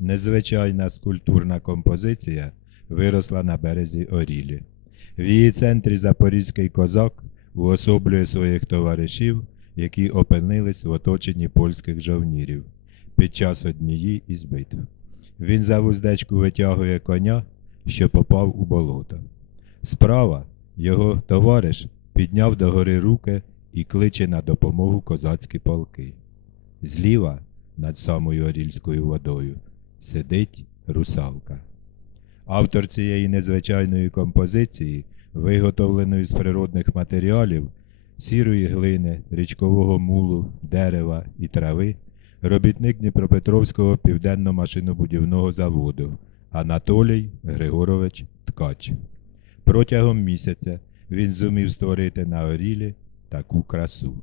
незвичайна скульптурна композиція виросла на березі Орілі. В її центрі запорізький козак уособлює своїх товаришів, які опинились в оточенні польських жовнірів під час однієї із битв. Він за вуздечку витягує коня, що попав у болото. Справа його товариш підняв догори руки і кличе на допомогу козацькі полки. Зліва, над самою Орільською водою, сидить русалка. Автор цієї незвичайної композиції, виготовленої з природних матеріалів, сірої глини, річкового мулу, дерева і трави, робітник Дніпропетровського південно-машинобудівного заводу Анатолій Григорович Ткач. Протягом місяця він зумів створити на Орілі таку красу.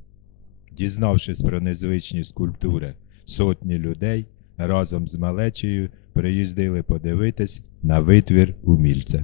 Дізнавшись про незвичні скульптури, сотні людей разом з малечею приїздили подивитись на витвір умільця.